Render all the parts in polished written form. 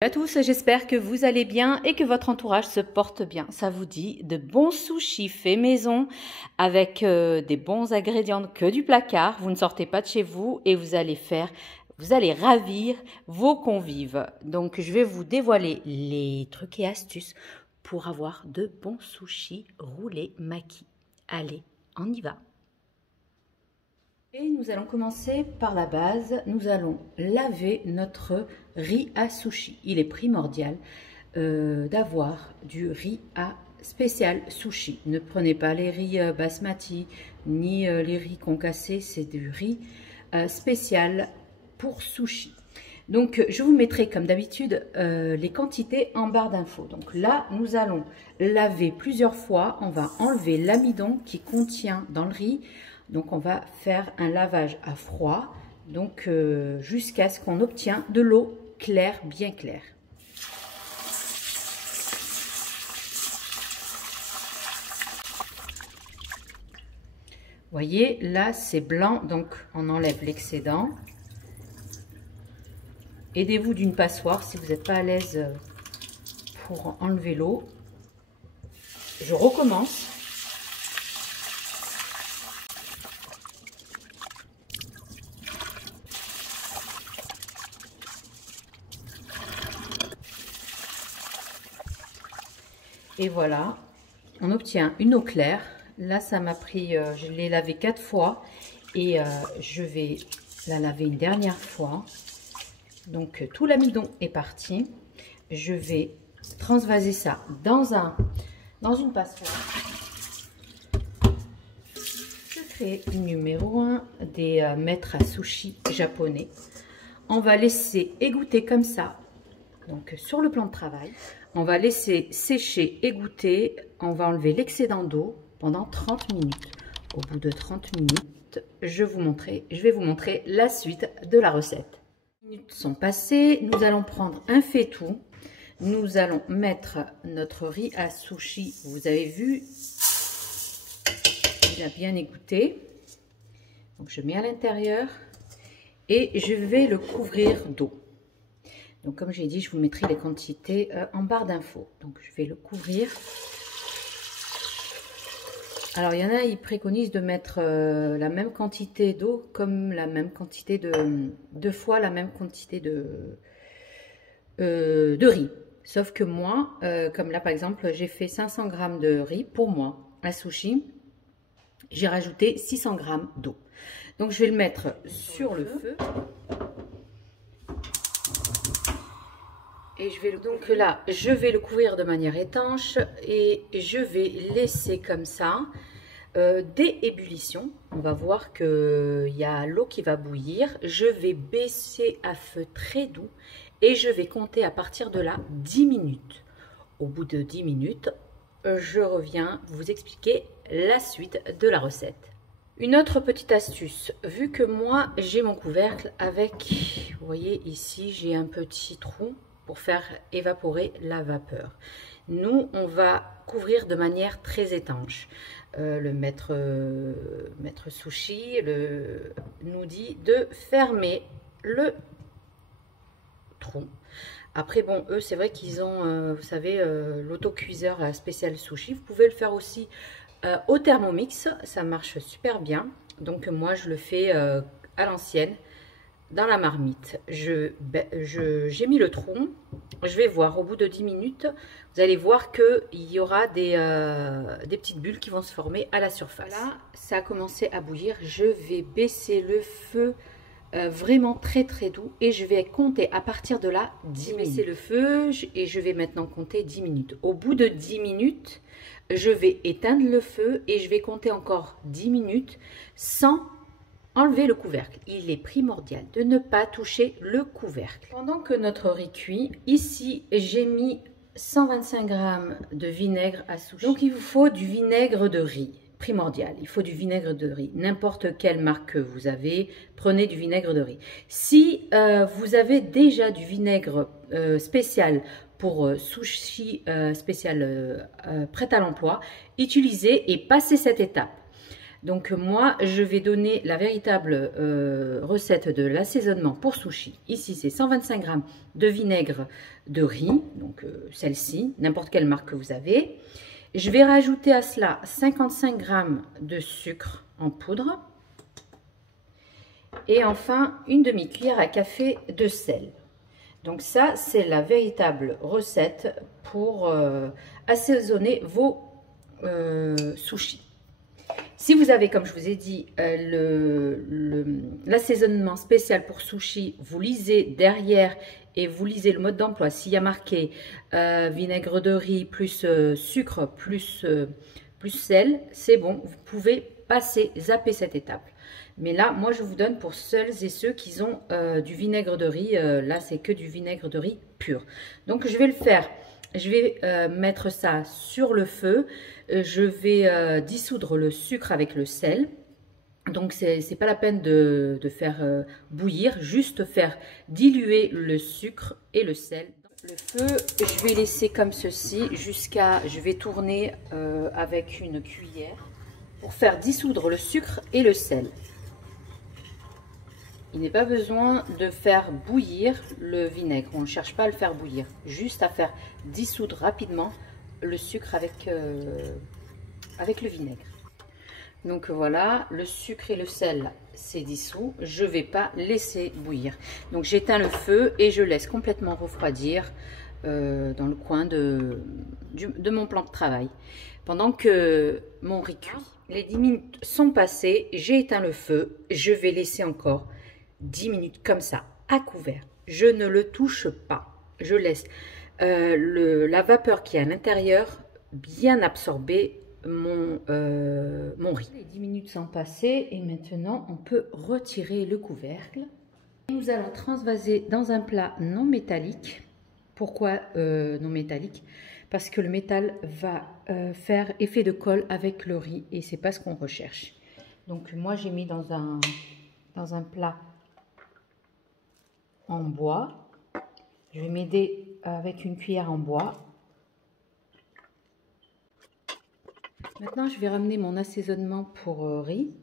À tous, j'espère que vous allez bien et que votre entourage se porte bien. Ça vous dit de bons sushis faits maison avec des bons ingrédients que du placard. Vous ne sortez pas de chez vous et vous allez ravir vos convives. Donc, je vais vous dévoiler les trucs et astuces pour avoir de bons sushis roulés maquis. Allez, on y va. Et nous allons commencer par la base. Nous allons laver notre riz à sushi. Il est primordial d'avoir du riz à spécial sushi. Ne prenez pas les riz basmati ni les riz concassés. C'est du riz spécial pour sushi. Donc, je vous mettrai comme d'habitude les quantités en barre d'infos. Donc là, nous allons laver plusieurs fois. On va enlever l'amidon qui contient dans le riz. Donc, on va faire un lavage à froid, donc jusqu'à ce qu'on obtient de l'eau claire, bien claire. Vous voyez, là, c'est blanc, donc on enlève l'excédent. Aidez-vous d'une passoire si vous n'êtes pas à l'aise pour enlever l'eau. Je recommence. Et voilà, on obtient une eau claire. Là, ça m'a pris, je l'ai lavé 4 fois et je vais la laver une dernière fois. Donc, tout l'amidon est parti. Je vais transvaser ça dans une passoire. Secret numéro 1 des maîtres à sushi japonais. On va laisser égoutter comme ça. Donc, sur le plan de travail, on va laisser sécher, égoutter. On va enlever l'excédent d'eau pendant 30 minutes. Au bout de 30 minutes, je vais vous montrer la suite de la recette. Les minutes sont passées. Nous allons prendre un faitout. Nous allons mettre notre riz à sushi. Vous avez vu, il a bien égoutté. Donc, je mets à l'intérieur et je vais le couvrir d'eau. Donc, comme j'ai dit, je vous mettrai les quantités en barre d'infos. Donc, je vais le couvrir. Alors, il y en a, ils préconisent de mettre la même quantité d'eau comme la même quantité de 2 fois la même quantité de riz. Sauf que moi, comme là, par exemple, j'ai fait 500 g de riz pour moi, à sushi. J'ai rajouté 600 g d'eau. Donc, je vais le mettre sur le feu. Et donc là, je vais le couvrir de manière étanche et je vais laisser comme ça dès ébullition. On va voir qu'il y a l'eau qui va bouillir. Je vais baisser à feu très doux et je vais compter à partir de là 10 minutes. Au bout de 10 minutes, je reviens vous expliquer la suite de la recette. Une autre petite astuce, vu que moi j'ai mon couvercle avec, vous voyez ici, j'ai un petit trou pour faire évaporer la vapeur. Nous, on va couvrir de manière très étanche. Le maître sushi nous dit de fermer le trou. Après, bon, eux, c'est vrai qu'ils ont, vous savez, l'autocuiseur spécial sushi. Vous pouvez le faire aussi au Thermomix, ça marche super bien. Donc, moi, je le fais à l'ancienne. Dans la marmite, j'ai mis le trou. Je vais voir au bout de 10 minutes, vous allez voir qu'il y aura des petites bulles qui vont se former à la surface. Là, ça a commencé à bouillir. Je vais baisser le feu vraiment très très doux et je vais compter à partir de là 10 minutes. Baisser le feu et je vais maintenant compter 10 minutes. Au bout de 10 minutes, je vais éteindre le feu et je vais compter encore 10 minutes sans enlever le couvercle. Il est primordial de ne pas toucher le couvercle. Pendant que notre riz cuit, ici j'ai mis 125 g de vinaigre à sushi. Donc il vous faut du vinaigre de riz, primordial. Il faut du vinaigre de riz. N'importe quelle marque que vous avez, prenez du vinaigre de riz. Si vous avez déjà du vinaigre spécial pour sushi spécial prêt à l'emploi, utilisez et passez cette étape. Donc moi, je vais donner la véritable recette de l'assaisonnement pour sushi. Ici, c'est 125 g de vinaigre de riz, donc celle-ci, n'importe quelle marque que vous avez. Je vais rajouter à cela 55 g de sucre en poudre. Et enfin, une demi-cuillère à café de sel. Donc ça, c'est la véritable recette pour assaisonner vos sushis. Si vous avez, comme je vous ai dit, l'assaisonnement spécial pour sushi, vous lisez derrière et vous lisez le mode d'emploi. S'il y a marqué vinaigre de riz plus sucre plus sel, c'est bon, vous pouvez passer, zapper cette étape. Mais là, moi, je vous donne pour celles et ceux qui ont du vinaigre de riz. Là, c'est que du vinaigre de riz pur. Donc, je vais le faire. Je vais mettre ça sur le feu. Je vais dissoudre le sucre avec le sel. Donc, c'est pas la peine de faire bouillir. Juste faire diluer le sucre et le sel. Le feu, je vais laisser comme ceci jusqu'à... Je vais tourner avec une cuillère pour faire dissoudre le sucre et le sel. Il n'est pas besoin de faire bouillir le vinaigre. On ne cherche pas à le faire bouillir. Juste à faire dissoudre rapidement le sucre avec le vinaigre. Donc voilà, le sucre et le sel, c'est dissous. Je ne vais pas laisser bouillir. Donc j'éteins le feu et je laisse complètement refroidir dans le coin de mon plan de travail. Pendant que mon riz cuit. Les 10 minutes sont passées, j'ai éteint le feu. Je vais laisser encore 10 minutes comme ça, à couvert. Je ne le touche pas. Je laisse la vapeur qui est à l'intérieur bien absorber mon riz. Les 10 minutes sont passées et maintenant on peut retirer le couvercle. Nous allons transvaser dans un plat non métallique. Pourquoi non métallique? Parce que le métal va faire effet de colle avec le riz et c'est pas ce qu'on recherche. Donc moi j'ai mis dans un plat en bois. Je vais m'aider avec une cuillère en bois. Maintenant, je vais ramener mon assaisonnement pour riz.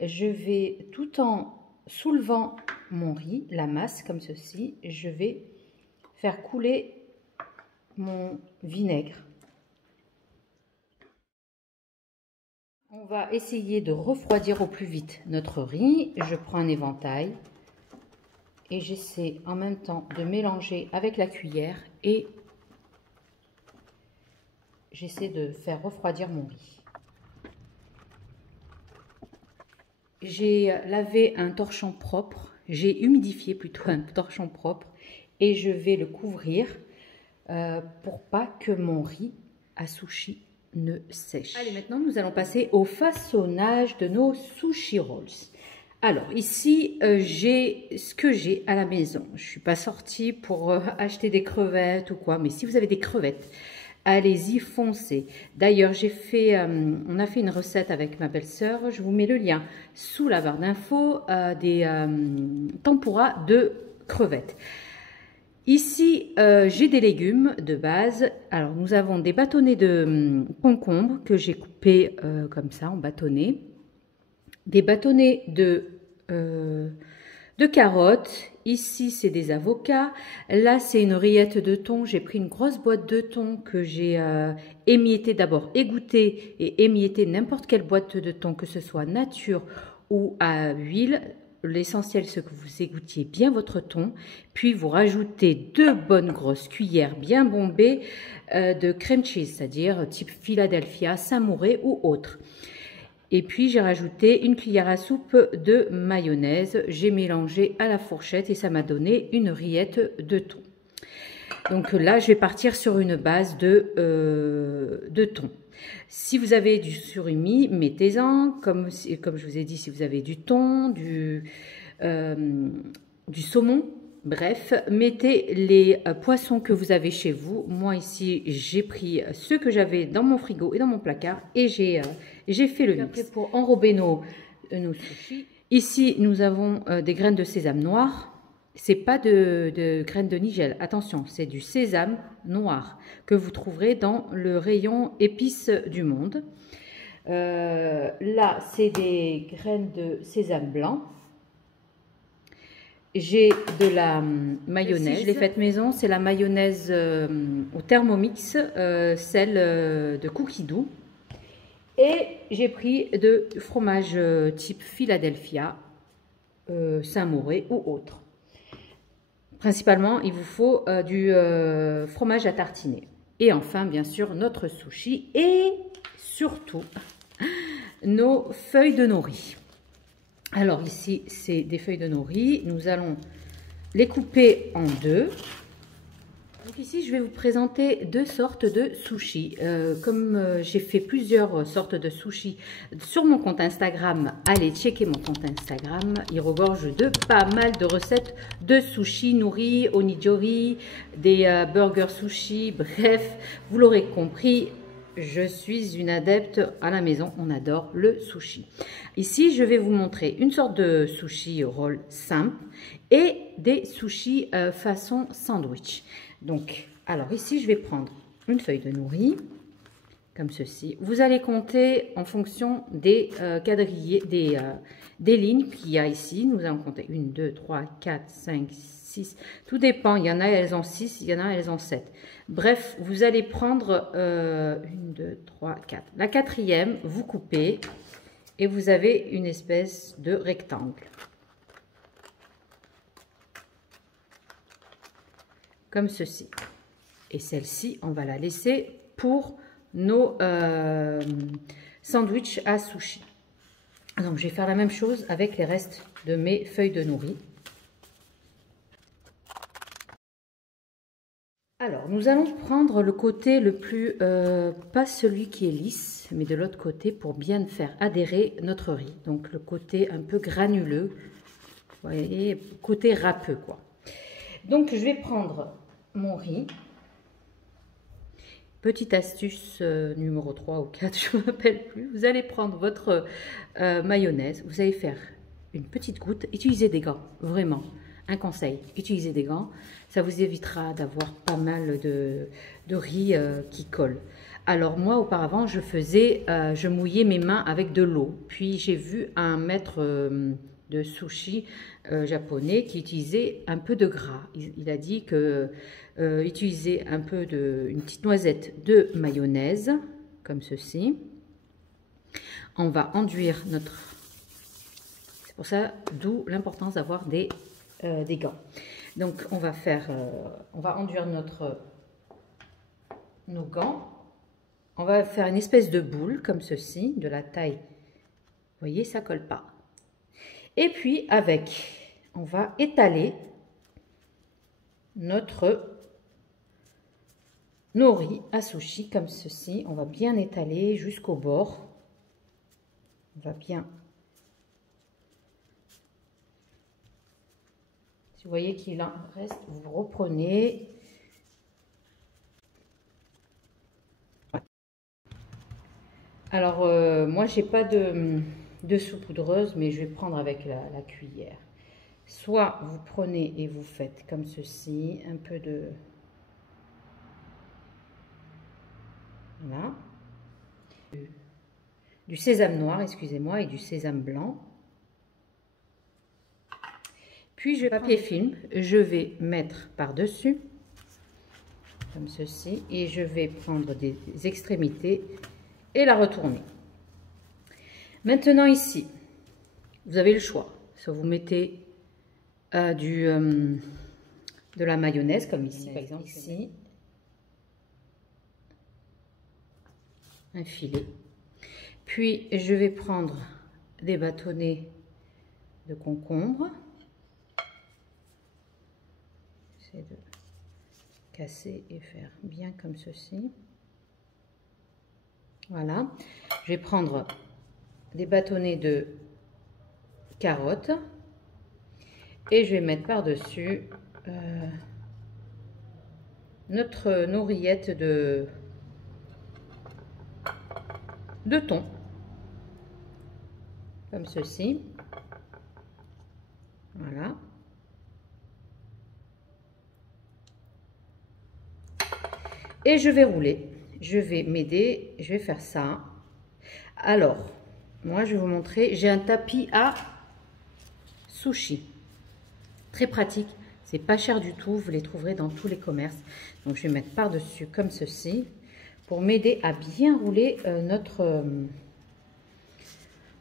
Je vais, tout en soulevant mon riz, la masse comme ceci, je vais faire couler mon vinaigre. On va essayer de refroidir au plus vite notre riz. Je prends un éventail. Et j'essaie en même temps de mélanger avec la cuillère et j'essaie de faire refroidir mon riz. J'ai lavé un torchon propre, j'ai humidifié plutôt un torchon propre et je vais le couvrir pour pas que mon riz à sushi ne sèche. Allez, maintenant nous allons passer au façonnage de nos sushi rolls. Alors ici, j'ai ce que j'ai à la maison. Je ne suis pas sortie pour acheter des crevettes ou quoi, mais si vous avez des crevettes, allez-y, foncez. D'ailleurs, on a fait une recette avec ma belle-sœur. Je vous mets le lien sous la barre d'infos des tempura de crevettes. Ici, j'ai des légumes de base. Alors, nous avons des bâtonnets de concombre que j'ai coupés comme ça, en bâtonnets. Des bâtonnets de carottes. Ici, c'est des avocats. Là, c'est une rillette de thon. J'ai pris une grosse boîte de thon que j'ai émiettée d'abord, égouttée et émiettée n'importe quelle boîte de thon, que ce soit nature ou à huile. L'essentiel, c'est que vous égouttiez bien votre thon. Puis, vous rajoutez 2 bonnes grosses cuillères bien bombées de cream cheese, c'est-à-dire type Philadelphia, Saint-Mouret ou autre. Et puis, j'ai rajouté une cuillère à soupe de mayonnaise. J'ai mélangé à la fourchette et ça m'a donné une rillette de thon. Donc là, je vais partir sur une base de thon. Si vous avez du surimi, mettez-en. Comme je vous ai dit, si vous avez du thon, du saumon, bref, mettez les poissons que vous avez chez vous. Moi ici, j'ai pris ceux que j'avais dans mon frigo et dans mon placard et j'ai fait le mix. Pour enrober nos sushis, ici nous avons des graines de sésame noir. C'est pas de graines de nigel, attention, c'est du sésame noir que vous trouverez dans le rayon épices du monde. Là, c'est des graines de sésame blanc. J'ai de la mayonnaise. Je l'ai faite maison. C'est la mayonnaise au Thermomix, celle de Cookie Dough. Et j'ai pris de fromage type Philadelphia, Saint-Mauré ou autre. Principalement, il vous faut du fromage à tartiner. Et enfin, bien sûr, notre sushi et surtout nos feuilles de nori. Alors ici, c'est des feuilles de nori. Nous allons les couper en deux. Donc ici, je vais vous présenter deux sortes de sushis. Comme j'ai fait plusieurs sortes de sushis sur mon compte Instagram, allez checker mon compte Instagram. Il regorge de pas mal de recettes de sushis, nori, onigiri, des burgers sushis. Bref, vous l'aurez compris, je suis une adepte à la maison. On adore le sushi. Ici, je vais vous montrer une sorte de sushi roll simple et des sushis façon sandwich. Donc, alors ici, je vais prendre une feuille de nori, comme ceci. Vous allez compter en fonction des quadrillés, des lignes qu'il y a ici. Nous allons compter 1, 2, 3, 4, 5, 6. Tout dépend. Il y en a, elles ont 6. Il y en a, elles ont 7. Bref, vous allez prendre 1, 2, 3, 4. La quatrième, vous coupez et vous avez une espèce de rectangle. Comme ceci. Et celle-ci, on va la laisser pour nos sandwichs à sushi. Donc, je vais faire la même chose avec les restes de mes feuilles de nori. Alors, nous allons prendre le côté le plus, pas celui qui est lisse, mais de l'autre côté pour bien faire adhérer notre riz. Donc, le côté un peu granuleux, vous voyez, côté râpeux, quoi. Donc, je vais prendre mon riz. Petite astuce numéro 3 ou 4, je ne me rappelle plus. Vous allez prendre votre mayonnaise. Vous allez faire une petite goutte. Utilisez des gants, vraiment. Un conseil, utilisez des gants. Ça vous évitera d'avoir pas mal de riz qui colle. Alors moi, auparavant, je mouillais mes mains avec de l'eau. Puis j'ai vu un maître de sushi japonais qui utilisait un peu de gras. Il a dit que utiliser un peu une petite noisette de mayonnaise, comme ceci. On va enduire notre... C'est pour ça, d'où l'importance d'avoir des gants. Donc on va enduire nos gants. On va faire une espèce de boule, comme ceci, de la taille. Vous voyez, ça colle pas. Et puis on va étaler notre nori à sushi comme ceci. On va bien étaler jusqu'au bord. On va bien. Si vous voyez qu'il en reste, vous reprenez. Alors moi j'ai pas de saupoudreuse, mais je vais prendre avec la cuillère. Soit vous prenez et vous faites comme ceci, un peu de... Voilà. Du sésame noir, excusez-moi, et du sésame blanc. Puis je papier film, je vais mettre par-dessus, comme ceci, et je vais prendre des extrémités et la retourner. Maintenant ici, vous avez le choix. Soit vous mettez de la mayonnaise, comme ici, par exemple, ici. Un filet. Puis, je vais prendre des bâtonnets de concombre. J'essaie de casser et faire bien comme ceci. Voilà. Je vais prendre des bâtonnets de carottes. Et je vais mettre par-dessus notre nourriette de thon, comme ceci. Voilà. Et je vais rouler. Je vais m'aider, je vais faire ça. Alors, moi, je vais vous montrer. J'ai un tapis à sushi. Très pratique. C'est pas cher du tout. Vous les trouverez dans tous les commerces. Donc, je vais mettre par-dessus comme ceci pour m'aider à bien rouler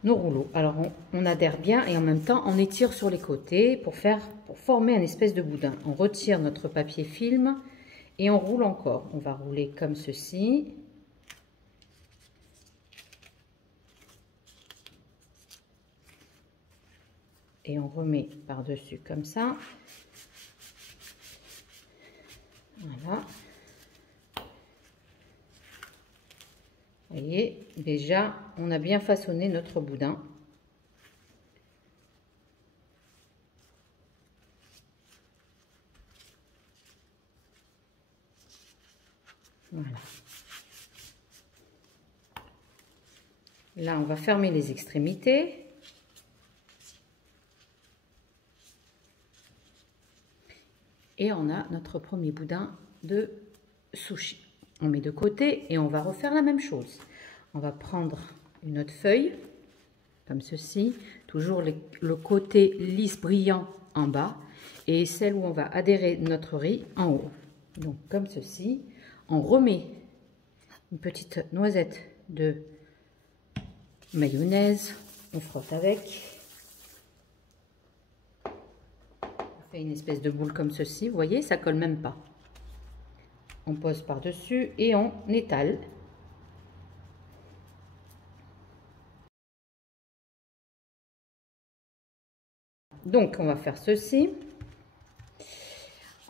nos rouleaux. Alors, on adhère bien et en même temps, on étire sur les côtés pour former un espèce de boudin. On retire notre papier film et on roule encore. On va rouler comme ceci. Et on remet par-dessus comme ça. Voilà. Vous voyez, déjà, on a bien façonné notre boudin. Voilà. Là, on va fermer les extrémités. Et on a notre premier boudin de sushi. On met de côté et on va refaire la même chose. On va prendre une autre feuille, comme ceci. Toujours le côté lisse brillant en bas et celle où on va adhérer notre riz en haut. Donc comme ceci. On remet une petite noisette de mayonnaise. On frotte avec. Une espèce de boule comme ceci, vous voyez, ça colle même pas. On pose par-dessus et on étale. Donc, on va faire ceci.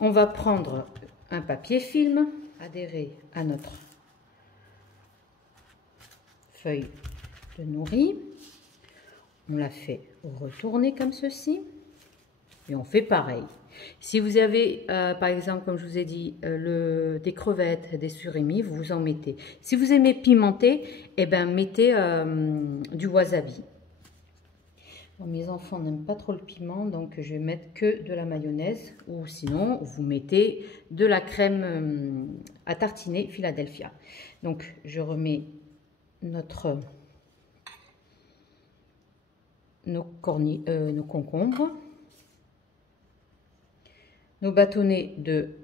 On va prendre un papier film, adhérer à notre feuille de nourri. On la fait retourner comme ceci. Et on fait pareil. Si vous avez, par exemple, comme je vous ai dit, des crevettes, des surimi, vous en mettez. Si vous aimez pimenter, eh ben, mettez du wasabi. Bon, mes enfants n'aiment pas trop le piment, donc je vais mettre que de la mayonnaise. Ou sinon, vous mettez de la crème à tartiner Philadelphia. Donc, je remets nos concombres. Nos bâtonnets de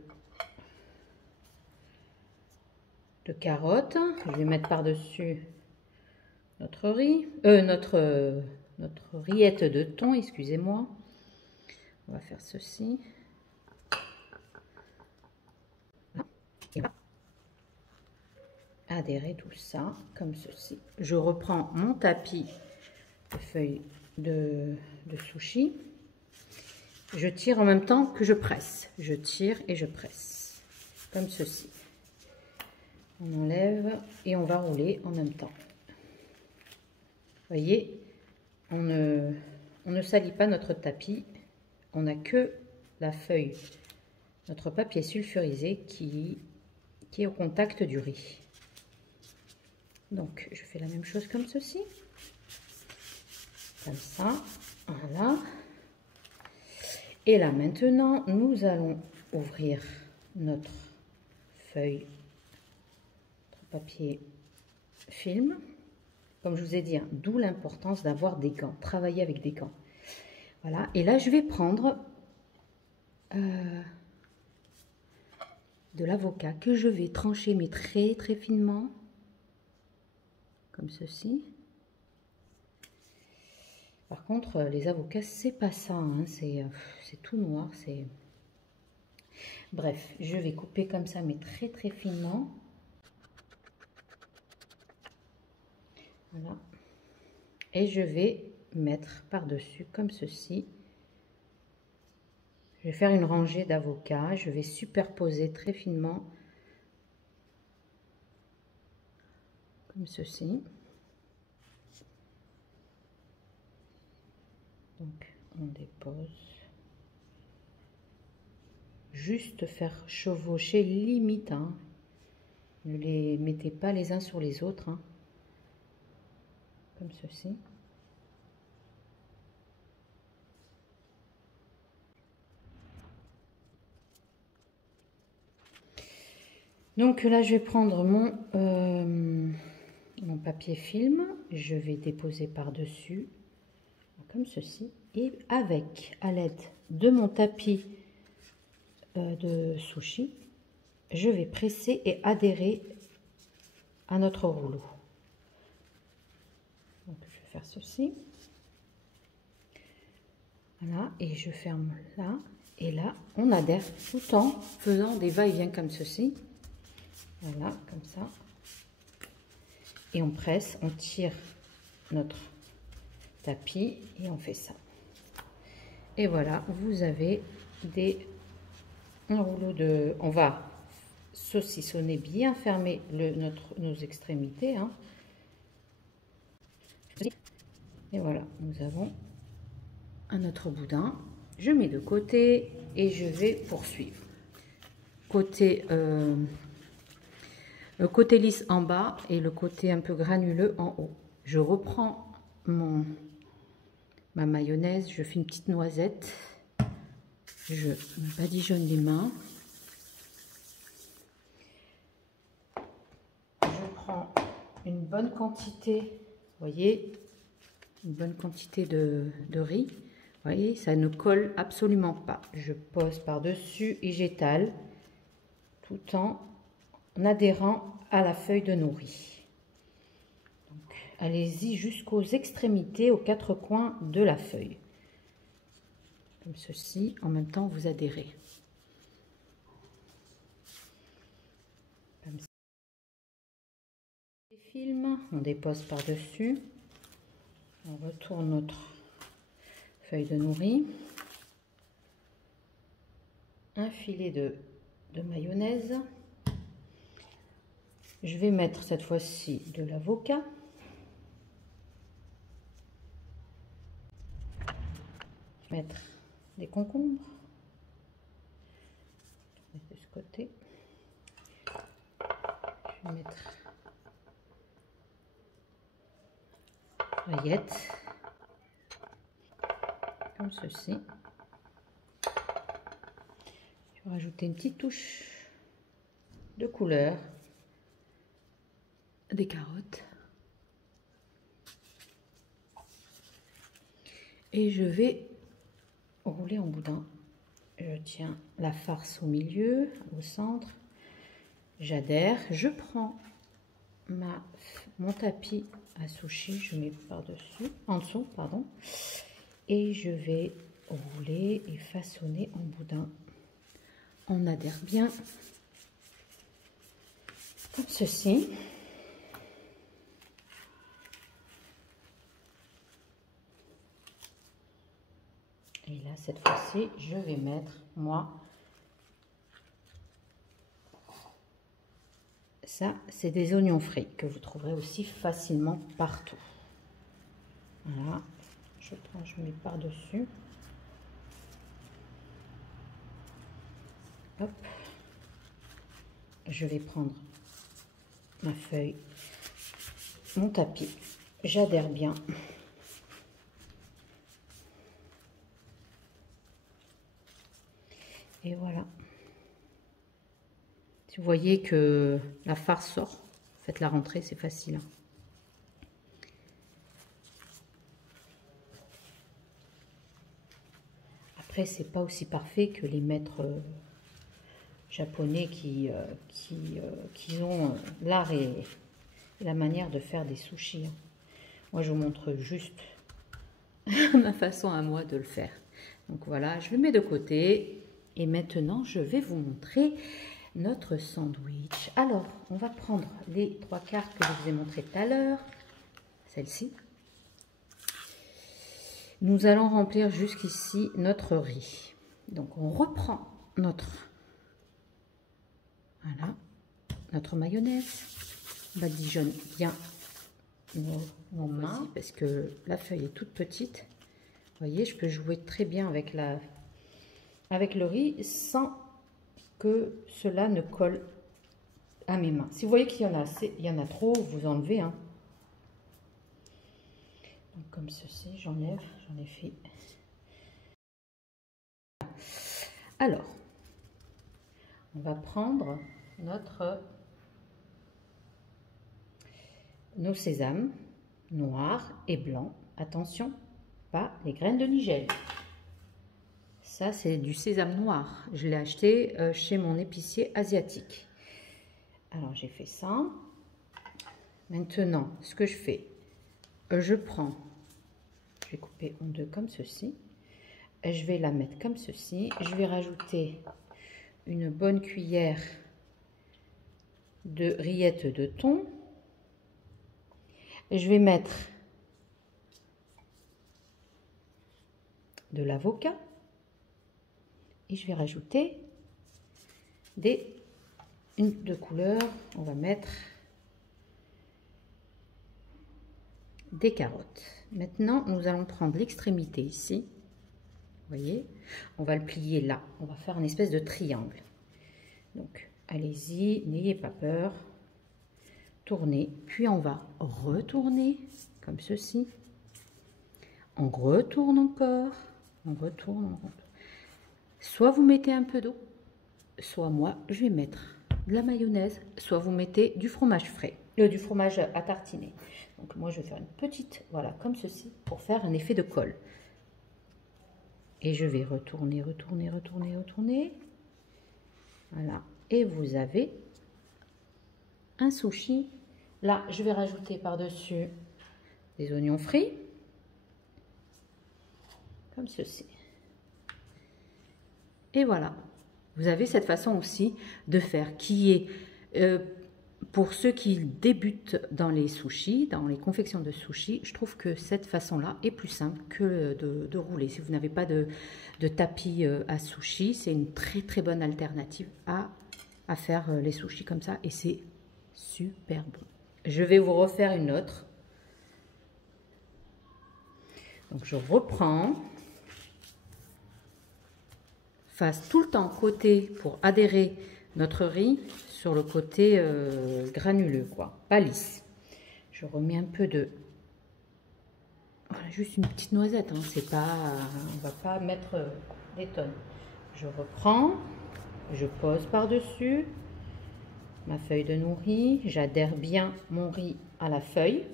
carottes. Je vais mettre par-dessus notre riz, notre rillette de thon, excusez-moi. On va faire ceci. Et adhérer tout ça comme ceci. Je reprends mon tapis de feuilles de sushi. Je tire en même temps que je presse. Je tire et je presse. Comme ceci. On enlève et on va rouler en même temps. Vous voyez, on ne salit pas notre tapis. On n'a que la feuille, notre papier sulfurisé qui est au contact du riz. Donc, je fais la même chose comme ceci. Comme ça. Voilà. Et là maintenant, nous allons ouvrir notre feuille, notre papier film. Comme je vous ai dit, hein, d'où l'importance d'avoir des gants, travailler avec des gants. Voilà, et là je vais prendre de l'avocat que je vais trancher, mais très très finement, comme ceci. Par contre, les avocats, c'est pas ça, hein, c'est tout noir, c'est... Bref, je vais couper comme ça, mais très très finement. Voilà. Et je vais mettre par-dessus, comme ceci. Je vais faire une rangée d'avocats, je vais superposer très finement, comme ceci. Donc, on dépose. Juste faire chevaucher limite, hein. Ne les mettez pas les uns sur les autres, hein. Comme ceci. Donc là, je vais prendre mon papier film, je vais déposer par-dessus, comme ceci, et avec, à l'aide de mon tapis de sushi, je vais presser et adhérer à notre rouleau. Donc, je vais faire ceci. Voilà, et je ferme là, et là, on adhère tout en faisant des va-et-vient comme ceci. Voilà, comme ça. Et on presse, on tire notre tapis et on fait ça. Et voilà, vous avez un rouleau de... On va saucissonner, bien fermer nos extrémités. Hein. Et voilà, nous avons un autre boudin. Je mets de côté et je vais poursuivre. Côté lisse en bas et le côté un peu granuleux en haut. Je reprends ma mayonnaise, je fais une petite noisette, je me badigeonne les mains, je prends une bonne quantité, vous voyez, une bonne quantité de riz, vous voyez, ça ne colle absolument pas. Je pose par-dessus et j'étale tout en adhérant à la feuille de nos riz. Allez-y jusqu'aux extrémités, aux quatre coins de la feuille. Comme ceci, en même temps vous adhérez. Comme ça. Film, on dépose par-dessus. On retourne notre feuille de riz. Un filet de mayonnaise. Je vais mettre cette fois-ci de l'avocat. Mettre des concombres de ce côté. Je vais mettre paillettes comme ceci. Je vais rajouter une petite touche de couleur, des carottes et je vais rouler en boudin. Je tiens la farce au milieu, au centre, j'adhère, je prends mon tapis à sushi, je mets par-dessus, en dessous, pardon, et je vais rouler et façonner en boudin. On adhère bien, comme ceci. Et là, cette fois-ci, je vais mettre, moi, ça, c'est des oignons frits que vous trouverez aussi facilement partout. Voilà, je prends, je mets par-dessus. Hop. Je vais prendre ma feuille, mon tapis, j'adhère bien. Et voilà. Si vous voyez que la farce sort, faites la rentrée, c'est facile. Après, c'est pas aussi parfait que les maîtres japonais qui ont l'art et la manière de faire des sushis. Moi, je vous montre juste ma façon à moi de le faire. Donc voilà, je le mets de côté. Et maintenant, je vais vous montrer notre sandwich. Alors, on va prendre les 3 cartes que je vous ai montrées tout à l'heure. Celle-ci. Nous allons remplir jusqu'ici notre riz. Donc, on reprend notre mayonnaise. On badigeonne bien nos mains parce que la feuille est toute petite. Vous voyez, je peux jouer très bien avec le riz sans que cela ne colle à mes mains. Si vous voyez qu'il y en a assez, il y en a trop, vous enlevez. Hein. Donc comme ceci, j'enlève, j'en ai fait. Alors, on va prendre nos sésames noirs et blancs. Attention, pas les graines de nigel. Ça, c'est du sésame noir. Je l'ai acheté chez mon épicier asiatique. Alors, j'ai fait ça. Maintenant, ce que je fais, je prends, je vais couper en deux comme ceci. Je vais la mettre comme ceci. Je vais rajouter une bonne cuillère de rillettes de thon. Je vais mettre de l'avocat et je vais rajouter une de couleur. On va mettre des carottes. Maintenant, nous allons prendre l'extrémité ici. Vous voyez, on va le plier là. On va faire une espèce de triangle. Donc, allez-y, n'ayez pas peur. Tournez, puis on va retourner comme ceci. On retourne encore. On retourne, on retourne. Soit vous mettez un peu d'eau, soit moi, je vais mettre de la mayonnaise, soit vous mettez du fromage frais, du fromage à tartiner. Donc moi, je vais faire une petite, voilà, comme ceci, pour faire un effet de colle. Et je vais retourner, retourner, retourner, retourner. Voilà. Et vous avez un sushi. Là, je vais rajouter par-dessus des oignons frits, comme ceci. Et voilà, vous avez cette façon aussi de faire qui est, pour ceux qui débutent dans les sushis, dans les confections de sushis, je trouve que cette façon-là est plus simple que de rouler. Si vous n'avez pas de tapis à sushi, c'est une très très bonne alternative à faire les sushis comme ça et c'est super bon. Je vais vous refaire une autre. Donc je reprends. Fasse tout le temps côté pour adhérer notre riz sur le côté granuleux, quoi, pas lisse. Je remets un peu de, voilà, juste une petite noisette, hein, c'est pas, on va pas mettre des tonnes. Je reprends, je pose par-dessus ma feuille de nourri, j'adhère bien mon riz à la feuille.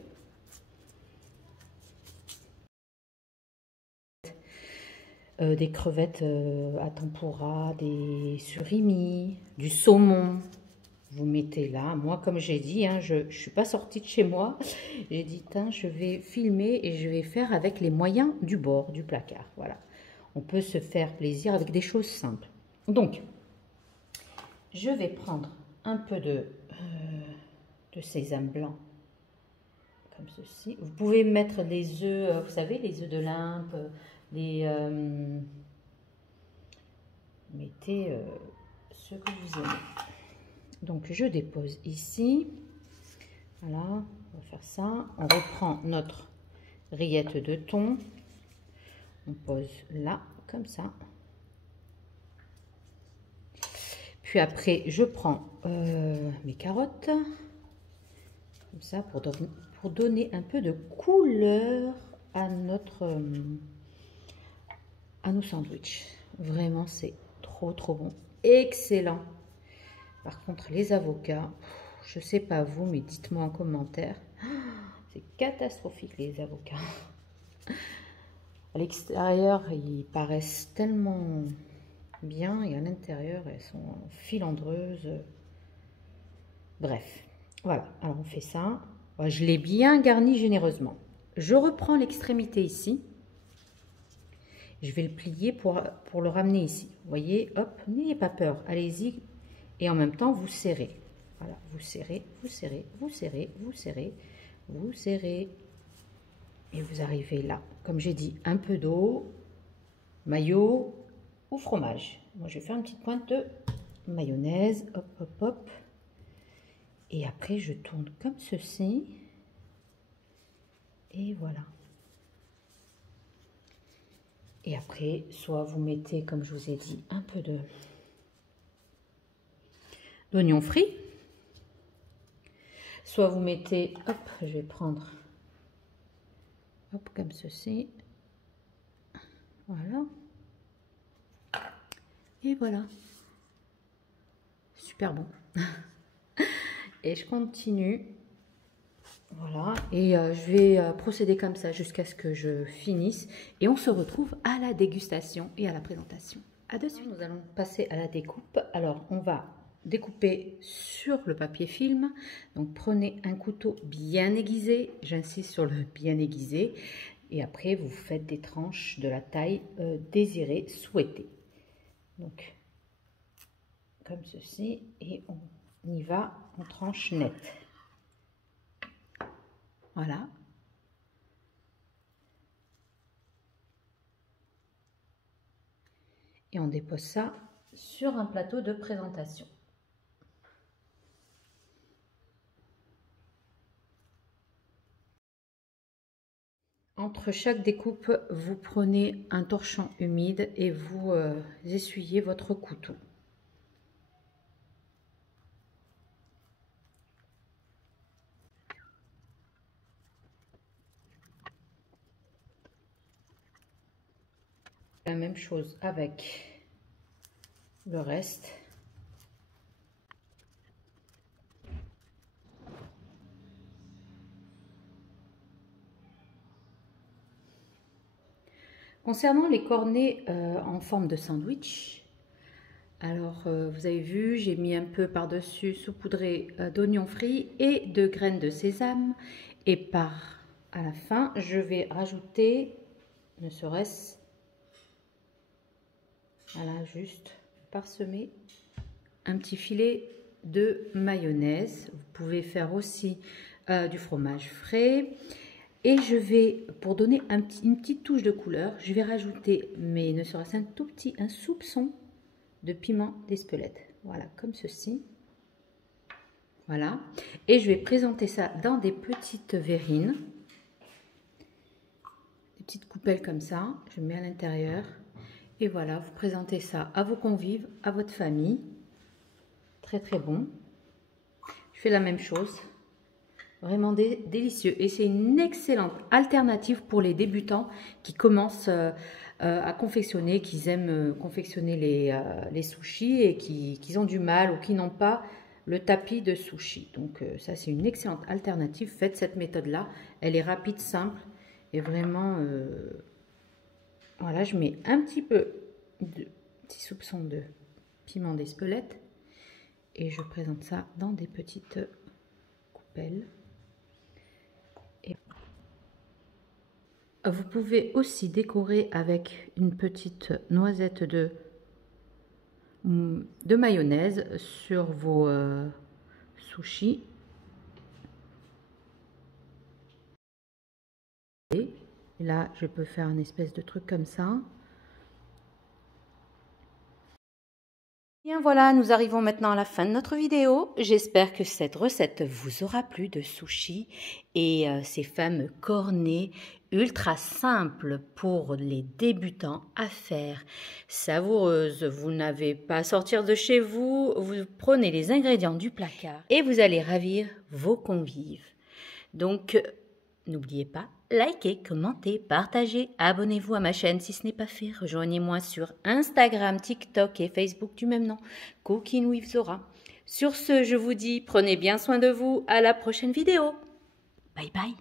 Des crevettes à tempura, des surimi, du saumon. Vous mettez là. Moi, comme j'ai dit, hein, je ne suis pas sortie de chez moi. J'ai dit, je vais filmer et je vais faire avec les moyens du bord, du placard. Voilà. On peut se faire plaisir avec des choses simples. Donc, je vais prendre un peu de sésame blanc, comme ceci. Vous pouvez mettre les œufs, vous savez, les œufs de limpe, mettez ce que vous aimez. Donc je dépose ici, voilà, on va faire ça. On reprend notre rillette de thon, on pose là comme ça. Puis après je prends mes carottes comme ça pour donner un peu de couleur à nos sandwichs. Vraiment, c'est trop bon, excellent. Par contre, les avocats, je sais pas vous, mais dites-moi en commentaire, c'est catastrophique les avocats. À l'extérieur, ils paraissent tellement bien et à l'intérieur, elles sont filandreuses. Bref, voilà. Alors on fait ça. Je l'ai bien garni généreusement. Je reprends l'extrémité ici. Je vais le plier pour le ramener ici. Vous voyez, hop, n'ayez pas peur, allez-y. Et en même temps, vous serrez. Voilà, vous serrez, vous serrez, vous serrez, vous serrez, vous serrez. Et vous arrivez là. Comme j'ai dit, un peu d'eau, mayo ou fromage. Moi, je vais faire une petite pointe de mayonnaise. Hop, hop, hop. Et après, je tourne comme ceci. Et voilà. Et après, soit vous mettez, comme je vous ai dit, un peu d'oignon frit. Soit vous mettez, hop, je vais prendre, hop, comme ceci. Voilà. Et voilà. Super bon. Et je continue. Voilà, et je vais procéder comme ça jusqu'à ce que je finisse. Et on se retrouve à la dégustation et à la présentation. À de suite. Nous allons passer à la découpe. Alors, on va découper sur le papier film. Donc, prenez un couteau bien aiguisé. J'insiste sur le bien aiguisé. Et après, vous faites des tranches de la taille désirée, souhaitée. Donc, comme ceci. Et on y va en tranches nettes. Voilà. Et on dépose ça sur un plateau de présentation. Entre chaque découpe, vous prenez un torchon humide et vous essuyez votre couteau. La même chose avec le reste. Concernant les cornets en forme de sandwich, alors vous avez vu, j'ai mis un peu par-dessus saupoudré d'oignons frits et de graines de sésame. Et à la fin, je vais rajouter, ne serait-ce, voilà, juste parsemer un petit filet de mayonnaise. Vous pouvez faire aussi du fromage frais. Et je vais, pour donner une petite touche de couleur, je vais rajouter, mais ne serait-ce un soupçon de piment d'Espelette. Voilà, comme ceci. Voilà. Et je vais présenter ça dans des petites verrines. Des petites coupelles comme ça. Je mets à l'intérieur. Et voilà, vous présentez ça à vos convives, à votre famille. Très très bon. Je fais la même chose. Vraiment délicieux. Et c'est une excellente alternative pour les débutants qui commencent à confectionner, qui aiment confectionner les sushis et qui ont du mal ou qui n'ont pas le tapis de sushi. Donc ça, c'est une excellente alternative. Faites cette méthode-là. Elle est rapide, simple et vraiment... voilà, je mets un petit soupçon de piment d'Espelette et je présente ça dans des petites coupelles. Vous pouvez aussi décorer avec une petite noisette de mayonnaise sur vos sushis. Et là, je peux faire une espèce de truc comme ça. Bien voilà, nous arrivons maintenant à la fin de notre vidéo. J'espère que cette recette vous aura plu de sushis et ces fameux cornets ultra simples pour les débutants à faire. Savoureuses, vous n'avez pas à sortir de chez vous, vous prenez les ingrédients du placard et vous allez ravir vos convives. Donc, n'oubliez pas, likez, commentez, partagez, abonnez-vous à ma chaîne si ce n'est pas fait. Rejoignez-moi sur Instagram, TikTok et Facebook du même nom, Cooking with Zora. Sur ce, je vous dis, prenez bien soin de vous. À la prochaine vidéo. Bye bye.